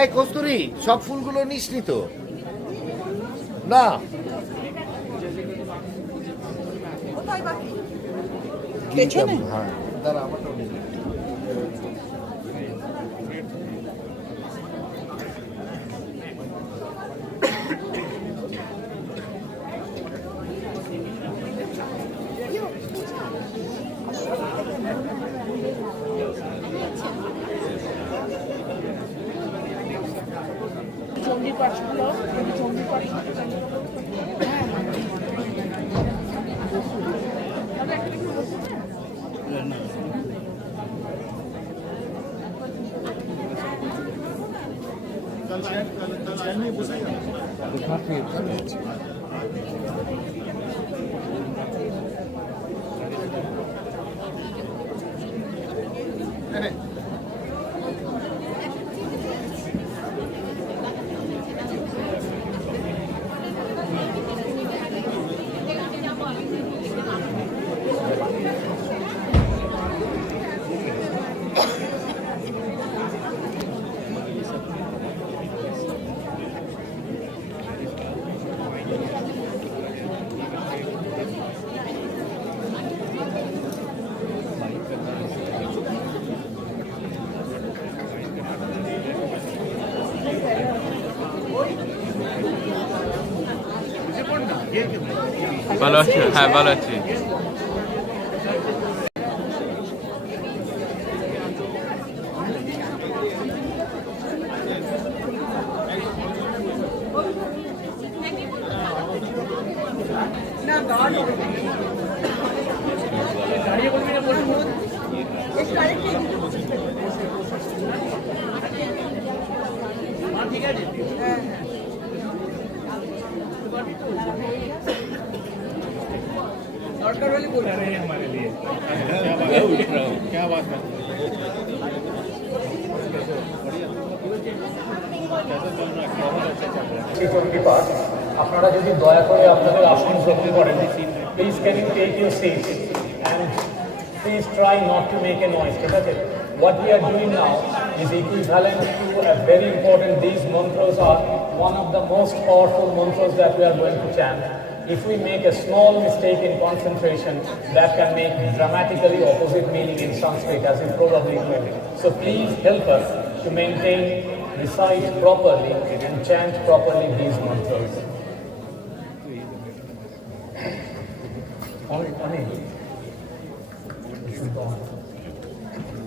এই কস্তুরী, সব ফুলগুলো নিসনি তো? না, হ্যাঁ দাঁড়া, আমারটাও নিয়ে ভালো আছি। হ্যাঁ ভালো আছি। हमारे लिए क्या बात है। আপনারা যদি দয়া করে আপনাদের আসন গ্রহণ করেন, please can you take your seats and please try not to make a noise, ঠিক আছে? What we are doing now is equivalent to a very important, these mantras are one of the most powerful mantras that we are going to chant. If we make a small mistake in concentration, that can make dramatically opposite meaning in Sanskrit, as you probably know. So please help us to maintain, recite properly and chant properly these mantras.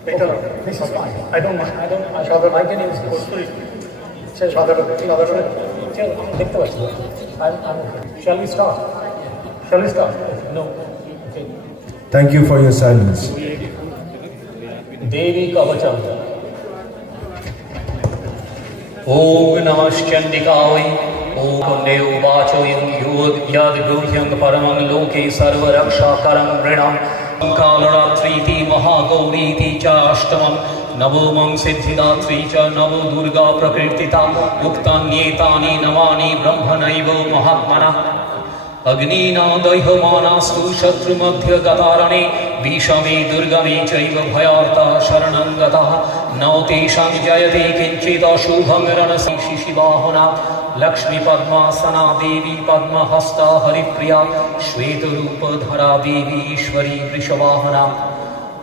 Better, this is fine. I don't mind. I can use this. দেখতে পাচ্ছি। Shall we start? No. Okay. Thank you for your silence. Devi Kavacham. Om Namah Chandikāvai. Om Kundeu Vachoyam Yad Guhyam Paramang Loke Sarva Raksha Karam Vrinam Kalaratriti Mahagouriti Cha Ashtamam Navomam Siddhidatri Cha Navo Durga Prakritita Yuktanyetani Namani Brahmanaivo Mahatmana Agnina Daihomanastu Shatru Madhya Gatarane Vishame Durgame Chaiva Bhayarta Sharanangata Nauti Shanjayate Kinchita Shubham Ranasi Shishivahana Lakshmi Padmasana Devi Padma Hasta Haripriya Shvetarupa Dhara Devi Ishwari Vrishavahana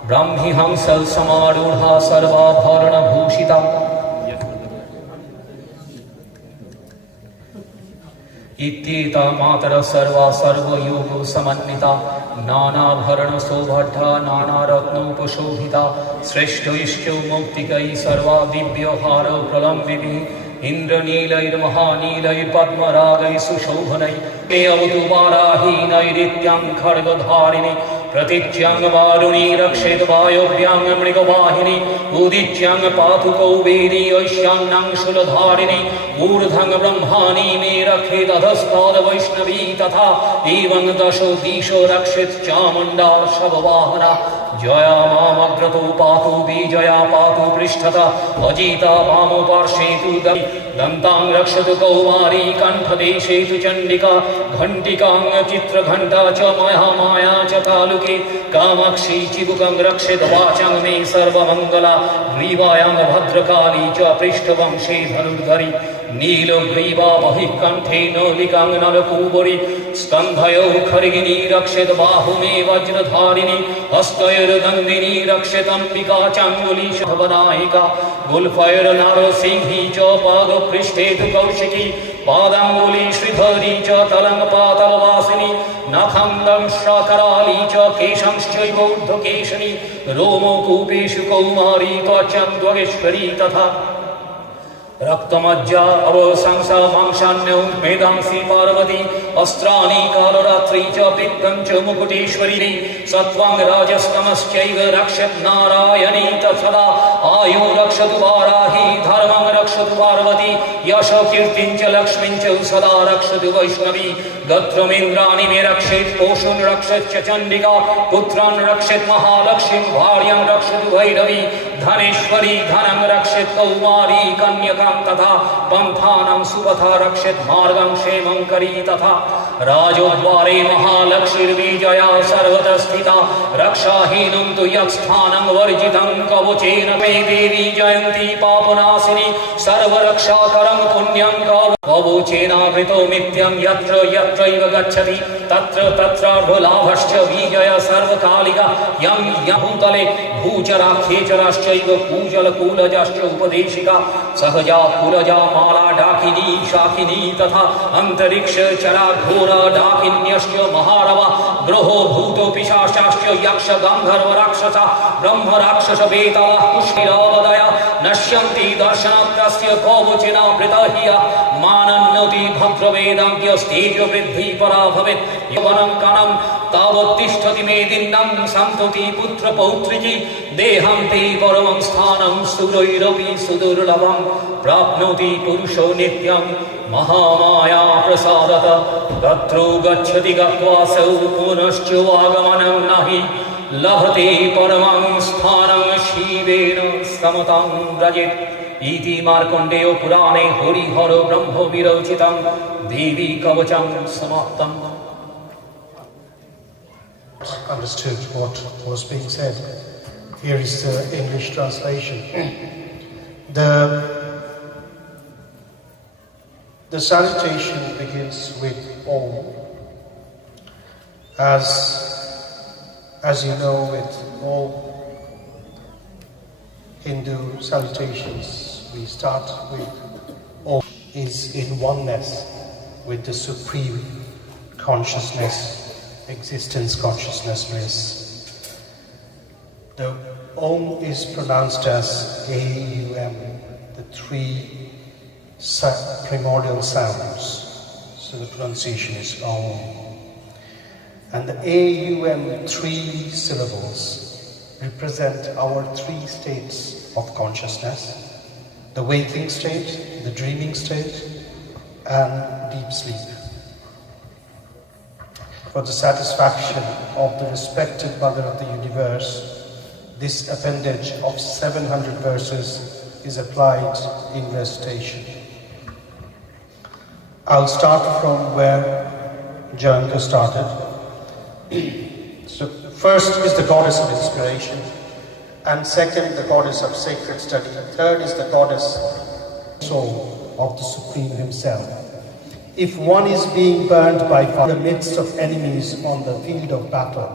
Brahmi Hamsal Samarudha Sarva Bharana Bhushita Ityeta Matara Sarva Sarva Yogo Samannita Nana Bharana Sobhata Nana Ratno Pashobhita Sreshto Ishto Muktikai Sarva Dibhya Hara Pralamvivi Indranilair Mahanilair Padmaragair Sushobhanai Avadubarahinai Rityam Khargadharini प्रतीच्यां वारुणी रक्षेत वायव्यां मृगवाहिनी उदिच्यां पातु कौबेरी ऐशान्यां शूलधारिणी ऊर्ध्वं ब्रह्माणि मे रक्षेत अधस्ताद् वैष्णवी तथा एवं दशो दिशो रक्षेत चामुण्डा शववाहना जया मामग्रतो पातु विजया पातु पृष्ठतः अजिता वामो पार्श्वे तु दन्तां रक्षतु कौमारी कण्ठदेशे तु चण्डिका घण्टिकां चित्रघण्टा च माया च तालुके कामाक्षी चिबुकं रक्षेत वाचं मे सर्वमङ्गला ग्रीवायां भद्रकाली च पृष्ठवंशे धनुर्धरी नीलग्रीवा बहिः कण्ठे नलिकां नलकूबरी स्कन्धयो खर्गिनी रक्षेत बाहु मे वज्रधारिणी हस्तैर्दन्दिनी रक्षेतम्बिका चाङ्गुलीशवनायिका गुल्फैर्नारसिंही च पादपृष्ठे तु कौशिकी पादाङ्गुली श्रीधरी च तलङ्गपातलवासिनी नखं शाकराली च केशंश्चैव ऊर्ध्वकेशिनी रोमकूपेषु कौमारी त्वचन्द्वगेश्वरी तथा रक्तमज्जा अवशंसा मांसान्यो मेधांसी पार्वती अस्त्राणि कालरात्रि च पित्तं च मुकुटेश्वरी सत्त्वं राजस्तमश्चैव रक्षत नारायणी तथा आयु रक्षतु वाराही धर्मं रक्षतु पार्वती यश कीर्तिं च लक्ष्मीं च सदा रक्षतु वैष्णवी गत्रमिन्द्राणि मे रक्षेत् पोषुन् रक्षेत् च चण्डिका पुत्रान् रक्षेत् महालक्ष्मीं भार्यां रक्षतु भैरवी धनेश्वरी धनं रक्षेत् कौमारी कन्यका तथा पंथानं सुपथा रक्षेत् मार्गं क्षेमंकरी तथा राजोद्वारे महालक्ष्मीर्विजया सर्वतः स्थिता रक्षाहीनं तु यत्स्थानं वर्जितं कवचेन मे देवी जयन्ती पापनाशिनी सर्वरक्षाकरं पुण्यं कवचेनावृतो नित्यं यत्र यत्रैव गच्छति तत्र तत्रार्धलाभश्च विजय सर्वकालिका यं यहुतले भूचराख्येचराश्चैव कूजलकूलजाश्च उपदेशिका सहजा पुरजा माला डाकिनी शाकिनी तथा अंतरिक्ष चरा घोरा डाकिन्यश्च महारवा ग्रहो भूतो पिशाचाश्च यक्ष गंधर्व राक्षसा ब्रह्म राक्षस बेताला पुष्टिरावदया नश्यन्ति दर्शनात्तस्य कवचेना वृतहिया मानन्नोति भद्रवेदाङ्ग्य स्तेज वृद्धि परा भवेत् यवनं कणं तावत्तिष्ठति मेदिन्नं सन्तति पुत्रपौत्रिकी देहं ते परमं स्थानं सुरैरपि सुदुर्लभं प्राप्नोति पुरुषो नित्यं महामाया प्रसादतः तत्रो गच्छति गत्वासौ पुनश्च आगमनं नहि लभते परमं स्थानं शिवेन समतां व्रजेत् इति मार्कण्डेय पुराणे हरिहर ब्रह्म विरचितं देवी कवचं समाप्तम्. Understood what was being said. Here is the English translation. The salutation begins with Om. As you know, with all Hindu salutations, we start with Om is in oneness with the Supreme Consciousness, existence, consciousness, bliss. The Om is pronounced as A-U-M, the three primordial sounds. So the pronunciation is Om. And the A-U-M three syllables represent our three states of consciousness: the waking state, the dreaming state, and deep sleep. For the satisfaction of the respected Mother of the Universe, this appendage of 700 verses is applied in recitation. I'll start from where Janka started. So first is the goddess of inspiration, and second the goddess of sacred study, third is the goddess soul of the Supreme Himself. If one is being burned by fire in the midst of enemies on the field of battle,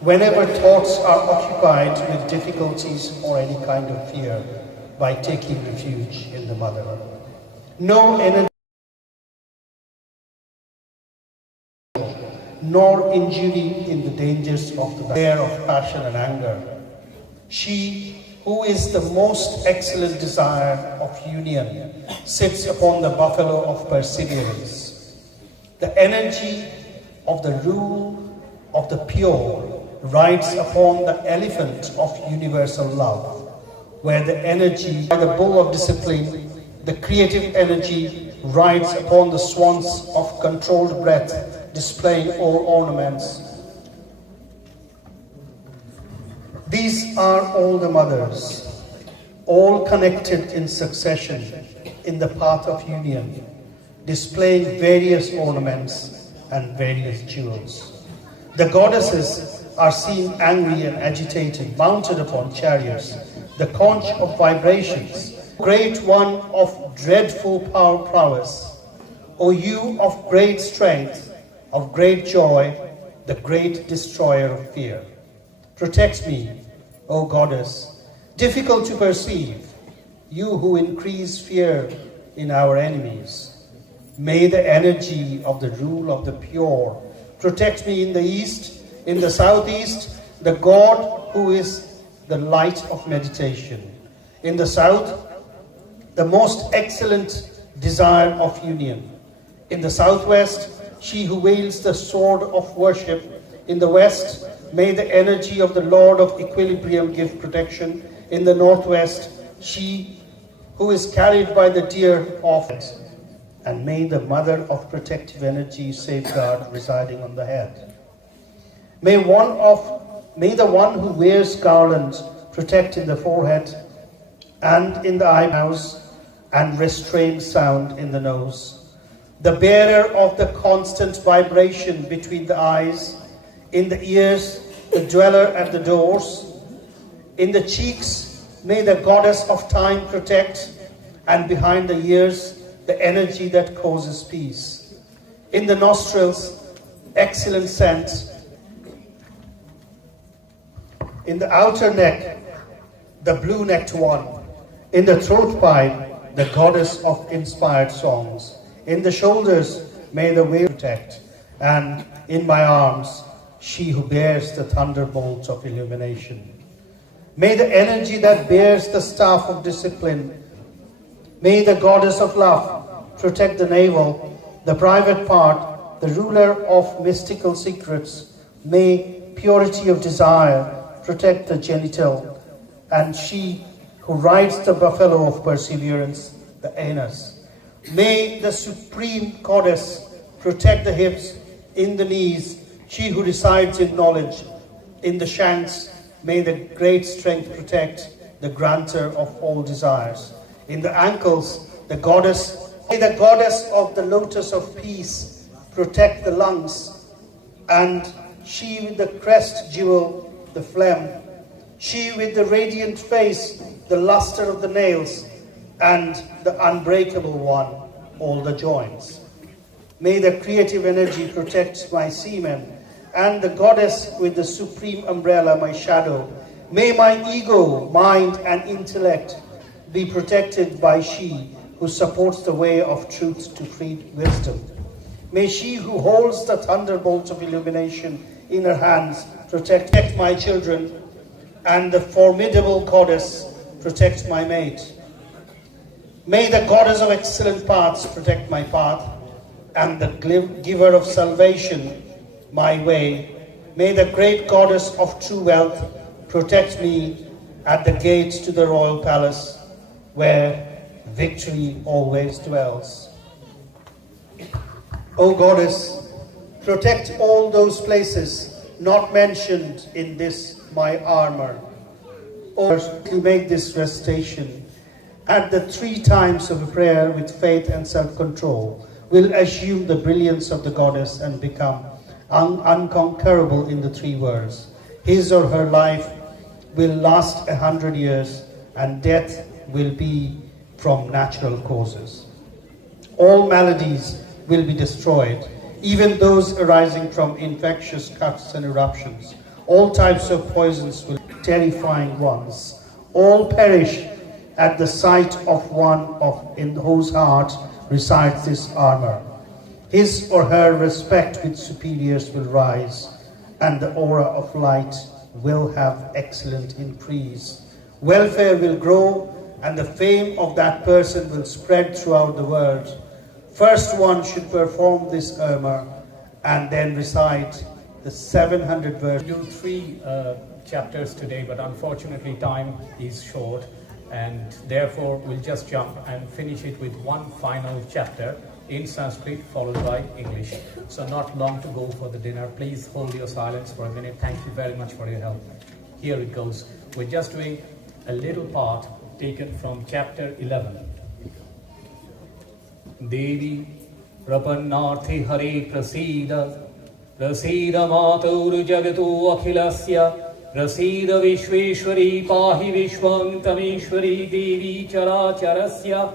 whenever thoughts are occupied with difficulties or any kind of fear, by taking refuge in the Mother, no energy nor injury in the dangers of the air of passion and anger. She, who is the most excellent desire of union, sits upon the buffalo of perseverance. The energy of the rule of the pure rides upon the elephant of universal love, where the energy, by the bull of discipline, the creative energy rides upon the swans of controlled breath, displaying all ornaments. These are all the mothers, all connected in succession in the path of union, displaying various ornaments and various jewels. The goddesses are seen angry and agitated, mounted upon chariots, the conch of vibrations, great one of dreadful prowess, O you of great strength, of great joy, the great destroyer of fear. Protect me, O goddess, difficult to perceive, you who increase fear in our enemies. May the energy of the rule of the pure protect me in the east, in the southeast, the God who is the light of meditation. In the south, the most excellent desire of union. In the southwest, she who wields the sword of worship. In the west, may the energy of the Lord of equilibrium give protection. In the northwest, she who is carried by the deer of it. And may the mother of protective energy safeguard residing on the head. May the one who wears garlands protect in the forehead and in the eyebrows, and restrain sound in the nose. The bearer of the constant vibration between the eyes, in the ears, the dweller at the doors. In the cheeks, may the goddess of time protect, and behind the ears, the energy that causes peace. In the nostrils, excellent scent. In the outer neck, the blue-necked one. In the throat pipe, the goddess of inspired songs. In the shoulders, may the wave protect. And in my arms, she who bears the thunderbolts of illumination. May the energy that bears the staff of discipline. May the goddess of love protect the navel, the private part, the ruler of mystical secrets. May purity of desire protect the genital, and she who rides the buffalo of perseverance, the anus. May the supreme goddess protect the hips, in the knees, she who resides in knowledge. In the shanks, may the great strength protect, the granter of all desires. In the ankles, the goddess, may the goddess of the lotus of peace protect the lungs, and she with the crest jewel, the phlegm, she with the radiant face, the luster of the nails, and the unbreakable one, all the joints. May the creative energy protect my semen, and the goddess with the supreme umbrella, my shadow. May my ego, mind, and intellect be protected by she who supports the way of truth to free wisdom. May she who holds the thunderbolts of illumination in her hands protect my children, and the formidable goddess protect my mate. May the goddess of excellent paths protect my path, and the giver of salvation my way. May the great goddess of true wealth protect me at the gates to the royal palace, where victory always dwells. O goddess, protect all those places not mentioned in this my armor. Or to make this recitation at the 3 times of a prayer with faith and self-control will assume the brilliance of the goddess and become unconquerable in the 3 words. His or her life will last 100 years, and death will be from natural causes. All maladies will be destroyed, even those arising from infectious cuts and eruptions. All types of poisons will be terrifying ones. All perish at the sight of one in whose heart resides this armor. His or her respect with superiors will rise, and the aura of light will have excellent increase. Welfare will grow, and the fame of that person will spread throughout the world. First one should perform this armor, and then recite the 700 verse. We'll do 3 chapters today, but unfortunately time is short, and therefore we'll just jump and finish it with one final chapter in Sanskrit followed by English. So not long to go for the dinner. Please hold your silence for a minute. Thank you very much for your help. Here it goes. We're just doing a little part taken from chapter 11. Devi Prapannarthi Hare Prasida Prasida Matur Jagatu Akhilasya Prasida Vishweshwari Pahi Vishwam Tameshwari Devi Characharasya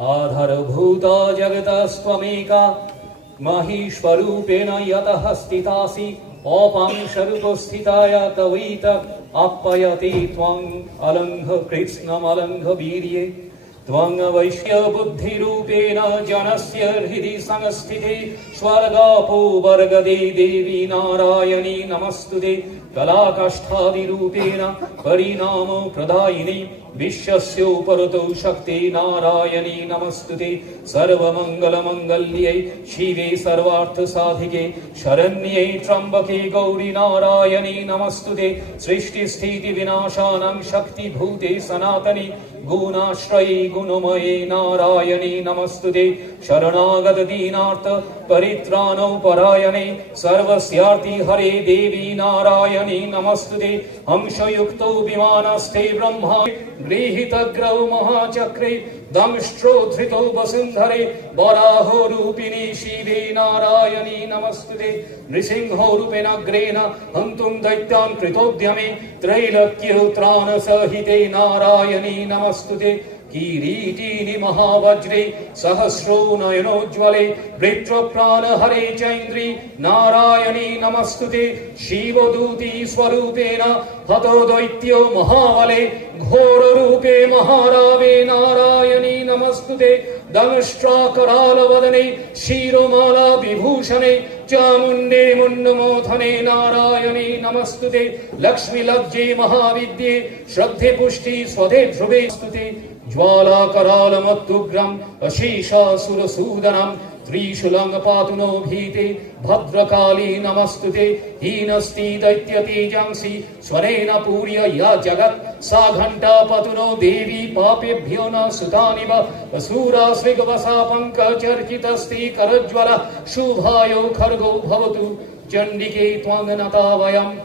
Adhara Bhuta Jagatastvameka Mahishwarupena Yatah Stitasi Opam Sharupasthitaya Tavita Appayati Twang Alangha Krishnam Alangha Virye Tvang Vaishya Buddhi Rupena Janasya Hridhi Sangasthite Swargapo Vargade Devi Narayani Namastude Kalakasthadi Rupena Parinamo Pradayini Vishasyo Parato Shakti Narayani Namastute Sarva Mangala Mangalye Shive Sarvartha Sadhike Sharanye Trambake Gauri Narayani Namastute Srishti Sthiti Vinashanam Shakti Bhute Sanatani Gunashrayi Gunamaye Narayani Namastute Sharanagata Dinartha Paritrano Parayane Sarvasyarti Hare Devi Narayani Namastute Hamshayukto Vimanaste Brahma Grihitagrau Mahachakre Damshtrodhrito Basundhare Baraho Rupini Shive Narayani Namastute Nrisingho Rupena Grena Hantum Daityam Kritodhyame Trailakya Utrana Sahite Narayani Namastute Kiritini Mahavajre Sahasro Nayanojvale Vritra Prana Hare Chaindri Narayani Namastute Shivaduti Swarupena Hato Daityo Mahavale Ghora Rupe Maharave Narayani Namastute Damashtra Karala Vadane Shiromala Vibhushane Chamunde Munnamothane Narayani Namastute Lakshmi Labje Mahavidye Shraddhe Pushti Swade Dhruve Stute Jwala Karala Mattugram Ashisha Surasudanam Trishulang Patuno Bhite Bhadrakali Namastute Hinasti Daityati Jamsi Swarena Purya Ya Jagat Saghanta Patuno Devi Papebhyona Sutaniva Vasura Srigvasa Panka Charchitasti Karajwala Shubhayo Khargo Bhavatu Chandike Twanganata Vayam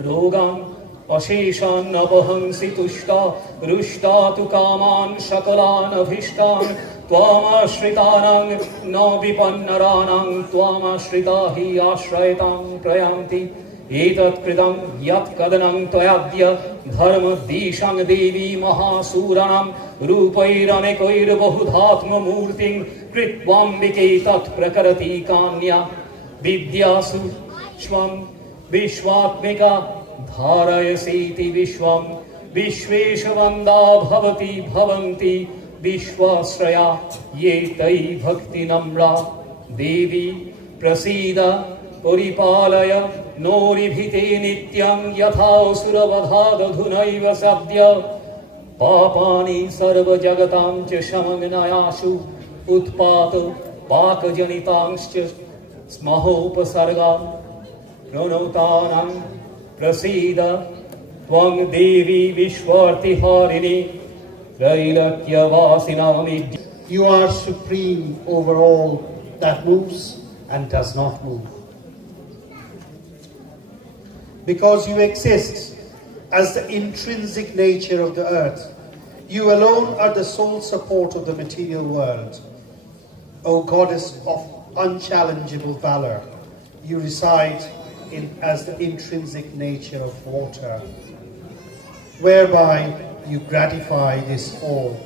Rogam Asheshan Apahansi Tushta Rushta Tu Kaman Shakalan Avishtan Twamashritanang No Vipannaranang Twamashridahi Ashrayatang Prayanti Etat Kridam Yat Kadanang Toyadya Dharma Dishang Devi Mahasuranam Rupairanekair Bahudhatma Murting Kritwambike Tat Prakarati Kanya Vidyasu Shvam Vishwatmika Dharayasiti Vishwam Vishveshavanda Bhavati Bhavanti Vishwasraya Yetai Bhakti Namra Devi Prasida Puripalaya Noribhite Nityam Yatha Suravadha Dhunaiva Sadhya Papani Sarva Jagatam Cha Shamagnayashu Utpata Pakajanitankscha Smahopasarga Pronotanam Prasida Tvang Devi Vishwarti Harini Trailakya Vasinami. You are supreme over all that moves and does not move. Because you exist as the intrinsic nature of the earth, you alone are the sole support of the material world. O goddess of unchallengeable valor, you reside as the intrinsic nature of water, whereby you gratify this all.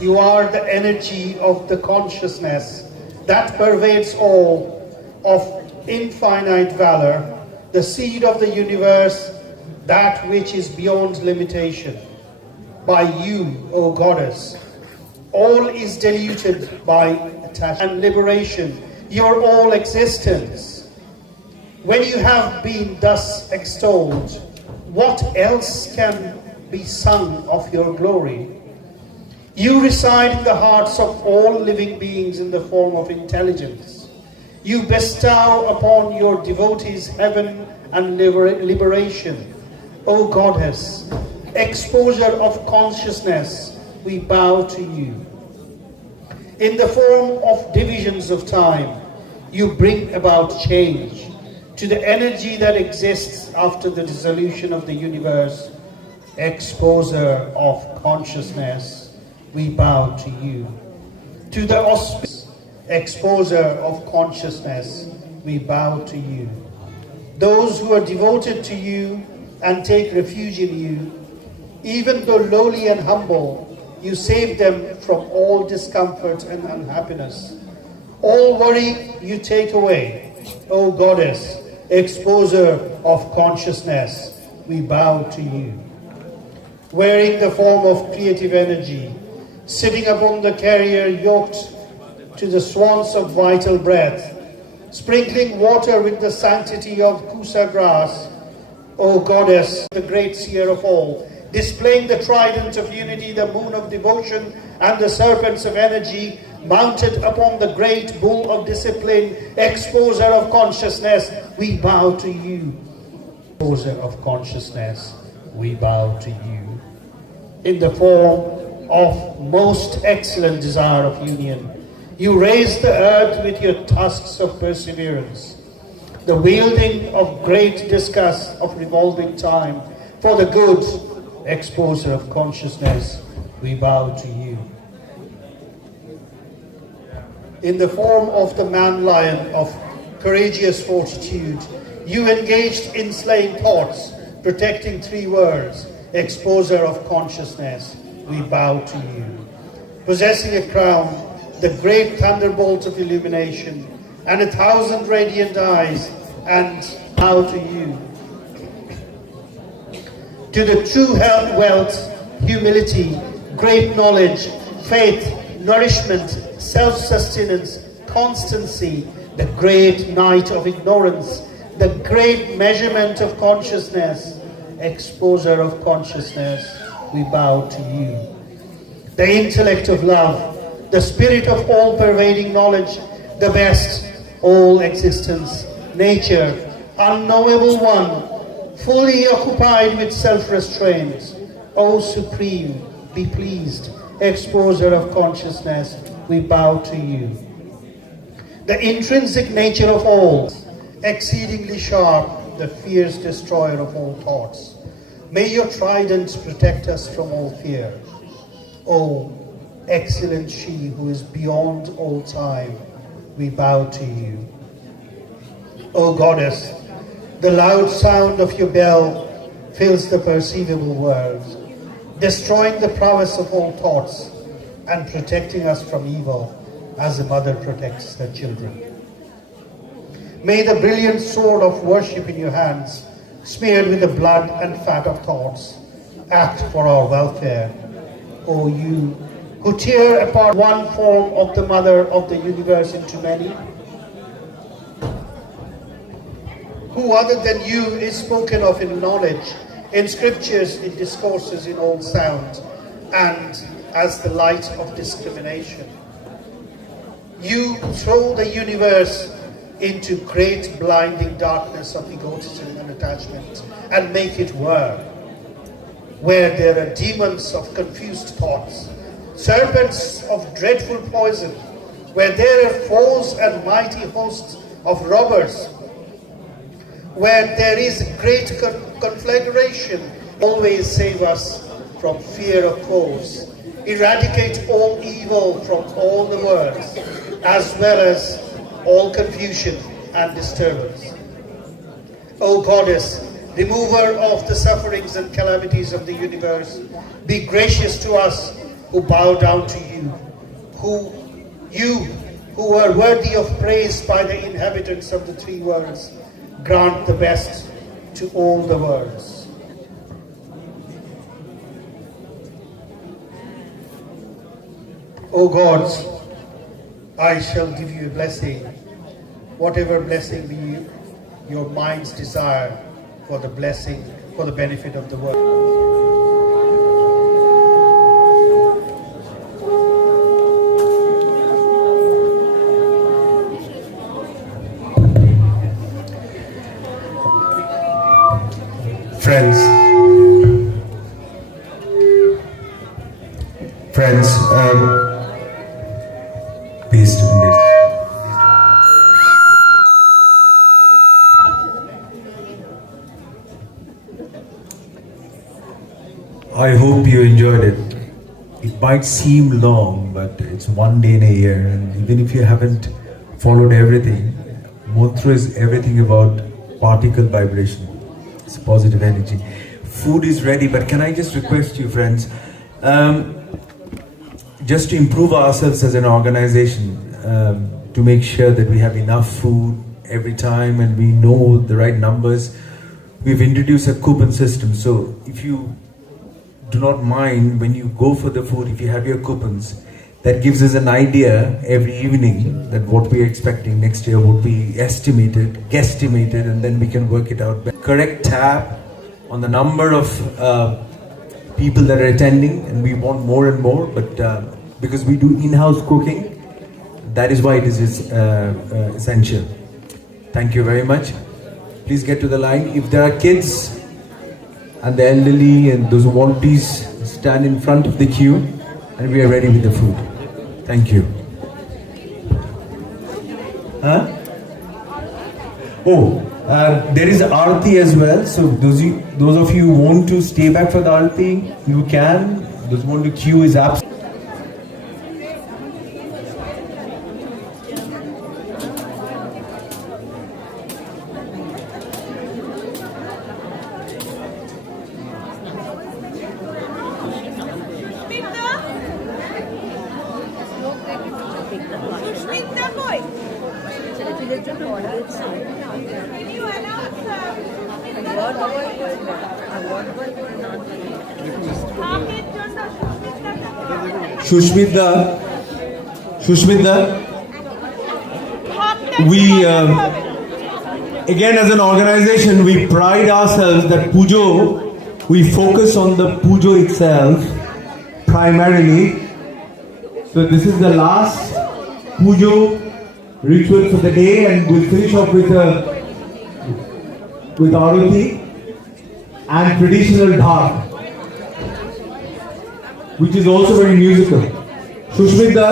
You are the energy of the consciousness that pervades all, of infinite valor, the seed of the universe, that which is beyond limitation. By you, O goddess, all is diluted by attachment and liberation, your all existence. When you have been thus extolled, what else can be sung of your glory? You reside in the hearts of all living beings in the form of intelligence. You bestow upon your devotees heaven and liberation. O Goddess, exposure of consciousness, we bow to you. In the form of divisions of time, you bring about change to the energy that exists after the dissolution of the universe. Exposer of consciousness, we bow to you. To the auspice, exposer of consciousness, we bow to you. Those who are devoted to you and take refuge in you, even though lowly and humble, you save them from all discomfort and unhappiness. All worry you take away. O Goddess, exposer of consciousness, we bow to you. Wearing the form of creative energy, sitting upon the carrier yoked to the swans of vital breath, sprinkling water with the sanctity of kusa grass, O Goddess, the great seer of all, displaying the trident of unity, the moon of devotion, and the serpents of energy, mounted upon the great bull of discipline, exposer of consciousness, we bow to you. Exposer of consciousness, we bow to you. In the form of most excellent desire of union, you raise the earth with your tusks of perseverance, the wielding of great discus of revolving time, for the good, exposer of consciousness, we bow to you. In the form of the man-lion of courageous fortitude, you engaged in slaying thoughts, protecting three worlds, exposer of consciousness, we bow to you. Possessing a crown, the great thunderbolt of illumination, and 1,000 radiant eyes, and bow to you. To the true health, wealth, humility, great knowledge, faith, nourishment, self-sustenance, constancy, the great night of ignorance, the great measurement of consciousness, exposer of consciousness, we bow to you. The intellect of love, the spirit of all-pervading knowledge, the best, all existence, nature, unknowable one, fully occupied with self-restraint. O Supreme, be pleased, exposer of consciousness, we bow to you. The intrinsic nature of all, exceedingly sharp, the fierce destroyer of all thoughts. May your trident protect us from all fear. O excellent she who is beyond all time, we bow to you. O Goddess, the loud sound of your bell fills the perceivable world, destroying the prowess of all thoughts and protecting us from evil as a mother protects her children. May the brilliant sword of worship in your hands, smeared with the blood and fat of thoughts, act for our welfare. O you who tear apart one form of the mother of the universe into many, who other than you is spoken of in knowledge, in scriptures, in discourses, in all sound, and as the light of discrimination. You throw the universe into great blinding darkness of egotism and attachment and make it whirl, where there are demons of confused thoughts, serpents of dreadful poison, where there are foes and mighty hosts of robbers, where there is great conflagration. Always save us from fear of foes. Eradicate all evil from all the worlds, as well as all confusion and disturbance. O Goddess, remover of the sufferings and calamities of the universe, be gracious to us who bow down to you, who are worthy of praise by the inhabitants of the three worlds. Grant the best to all the worlds. O gods, I shall give you a blessing, whatever blessing be your mind's desire, for the blessing, for the benefit of the world. Friends, please do this. I hope you enjoyed it. It might seem long, but it's one day in a year, and even if you haven't followed everything, mantra is everything about particle vibration. It's positive energy. Food is ready, but can I just request you, friends, just to improve ourselves as an organization, to make sure that we have enough food every time and we know the right numbers. We've introduced a coupon system, so if you do not mind, when you go for the food, if you have your coupons, that gives us an idea every evening that what we are expecting next year, what we estimated, guesstimated, and then we can work it out. Correct tab on the number of people that are attending, and we want more and more, but because we do in-house cooking, that is why it is essential. Thank you very much. Please get to the line. If there are kids and the elderly and those who want, please stand in front of the queue, and we are ready with the food. Thank you. Huh? Oh, there is Aarti as well. So those of you who want to stay back for the Aarti, you can. Those who want to queue is absolutely. Shushmita, we again as an organization, we pride ourselves that Puja, we focus on the Puja itself primarily. So this is the last Puja ritual for the day, and we'll finish off with Arati and traditional dhak, which is also very musical. Shushmita,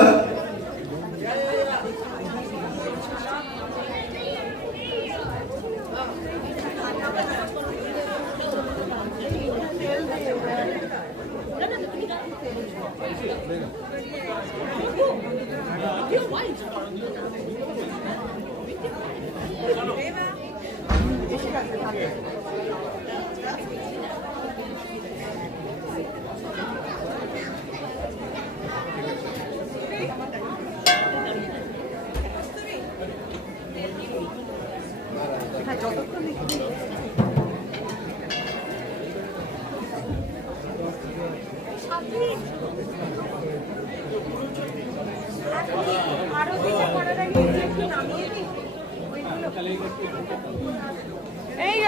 এই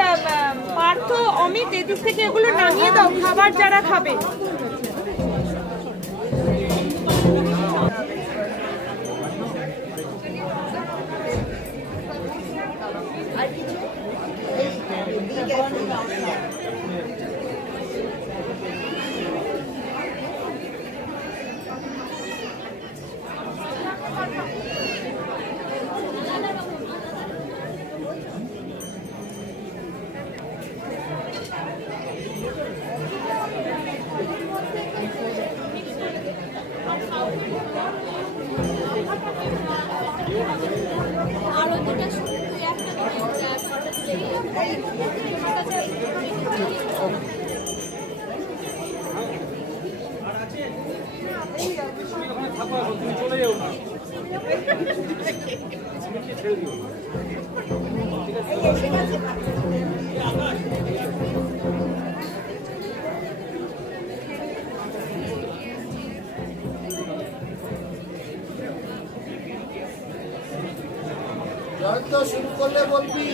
পার্থ অমিত এদিক থেকে এগুলো নামিয়ে দাও, খাবার যারা খাবে। শুরু করলে বলবি।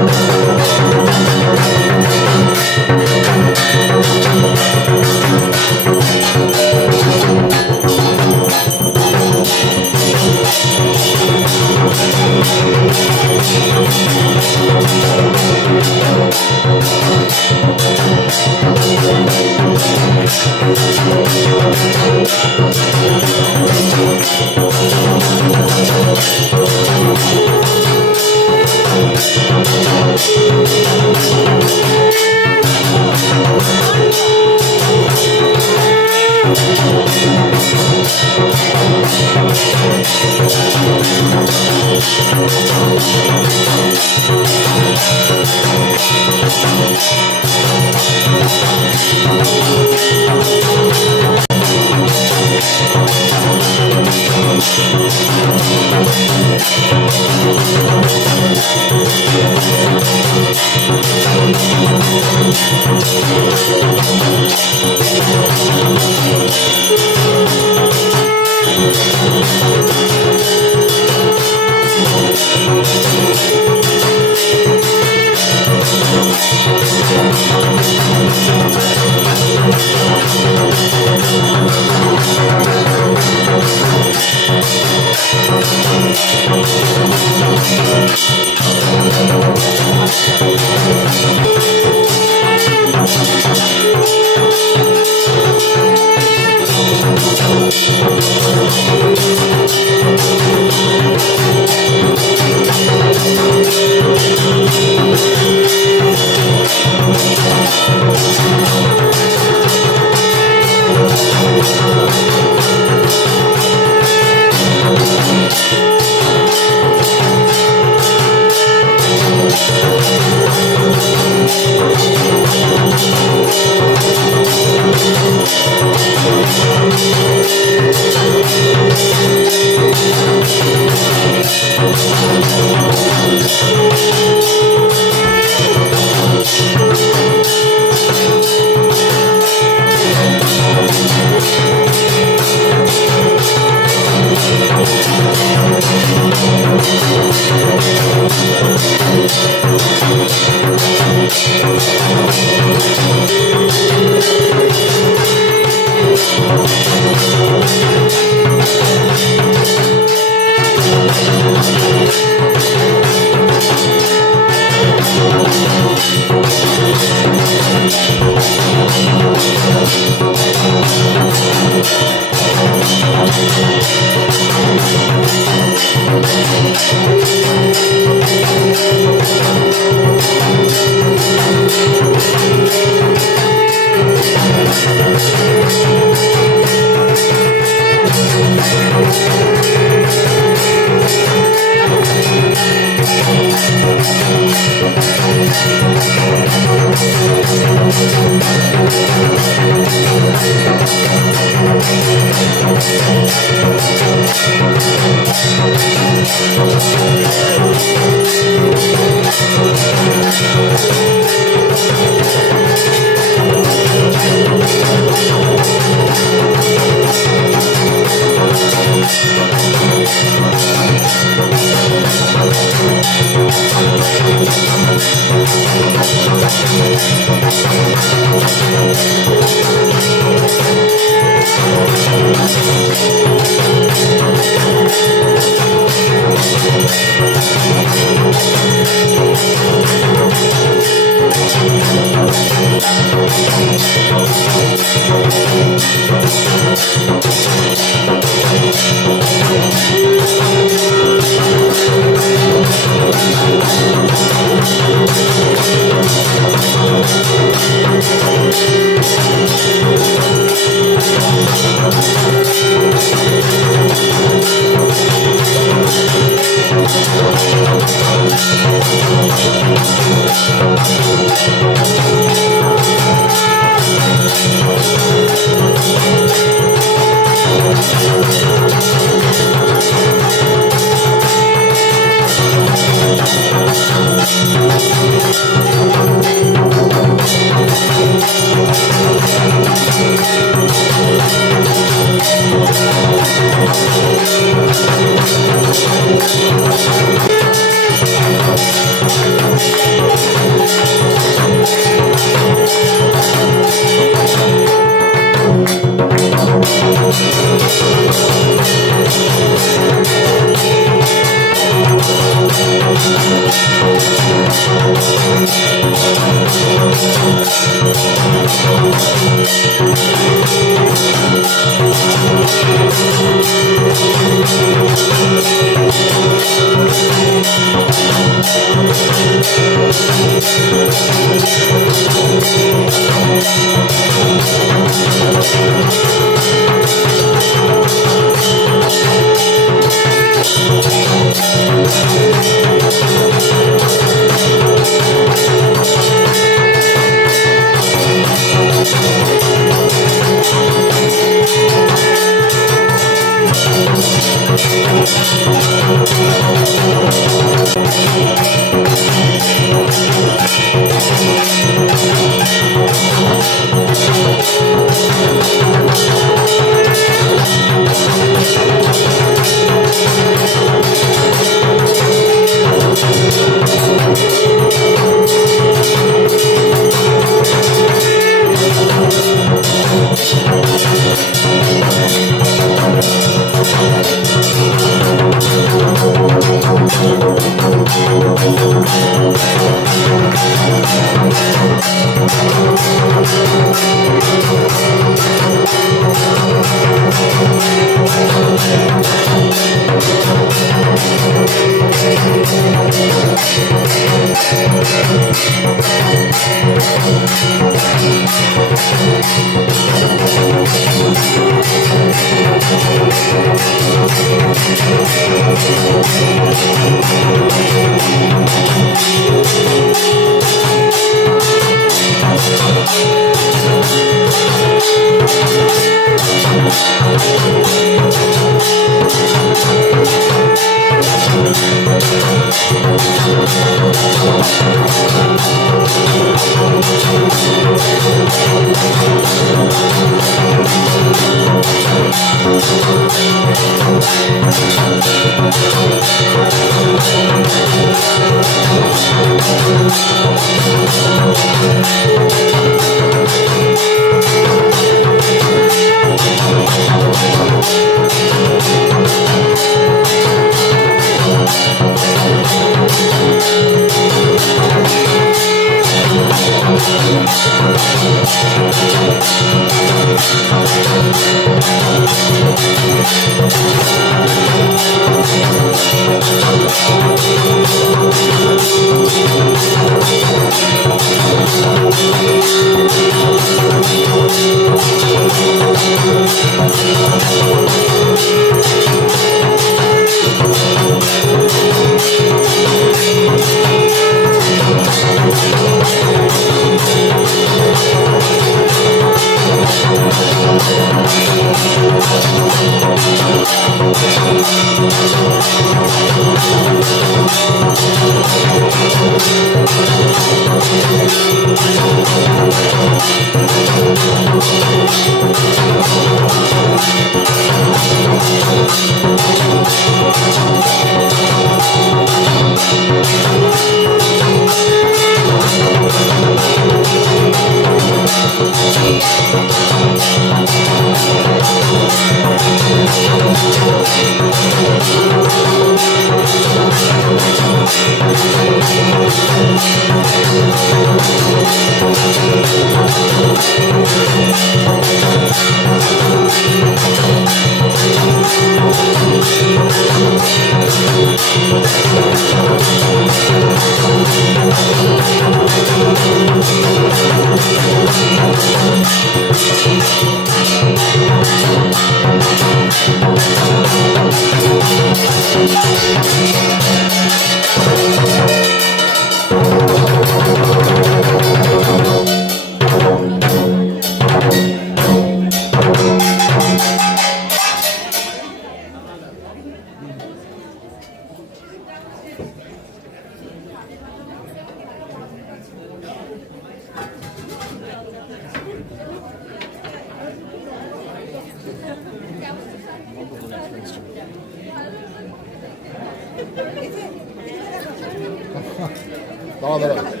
দাঁড়া দাঁড়া